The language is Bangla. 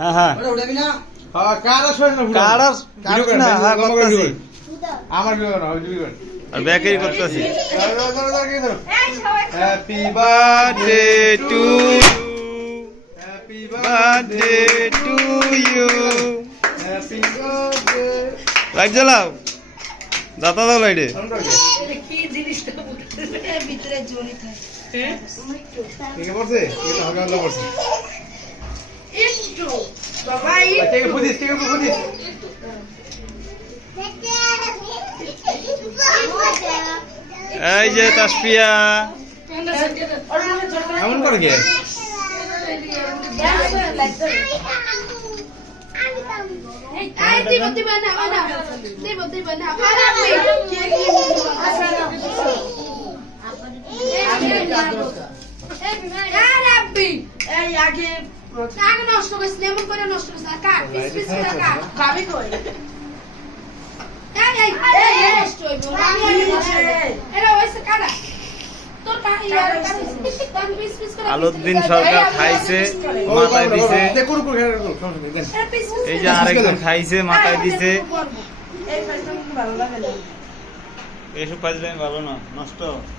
হ্যাঁ হ্যাঁ আর ব্যাকেই করতেছি। Happy birthday to happy birthday to you happy birthday. Light জ্বালাও, দাতা দাও লাইটে। এই যে তাসফিয়া এমন করে কে নষ্ট করিস এমন করে নষ্ট করিস না, কাট পিস পিস করে কাট ভাবি কই এই নষ্ট হইবো এরা ওইসে কাটা তোর কাহি আর কাট পিস পিস করে। আলউদ্দিন সরকার খাইছে মাথায় দিছে, এই যে আরেকজন খাইছে মাথায় দিছে। এই ফাইলটা ভালো লাগে না, এসব পাইলে ভালো না, নষ্ট আমার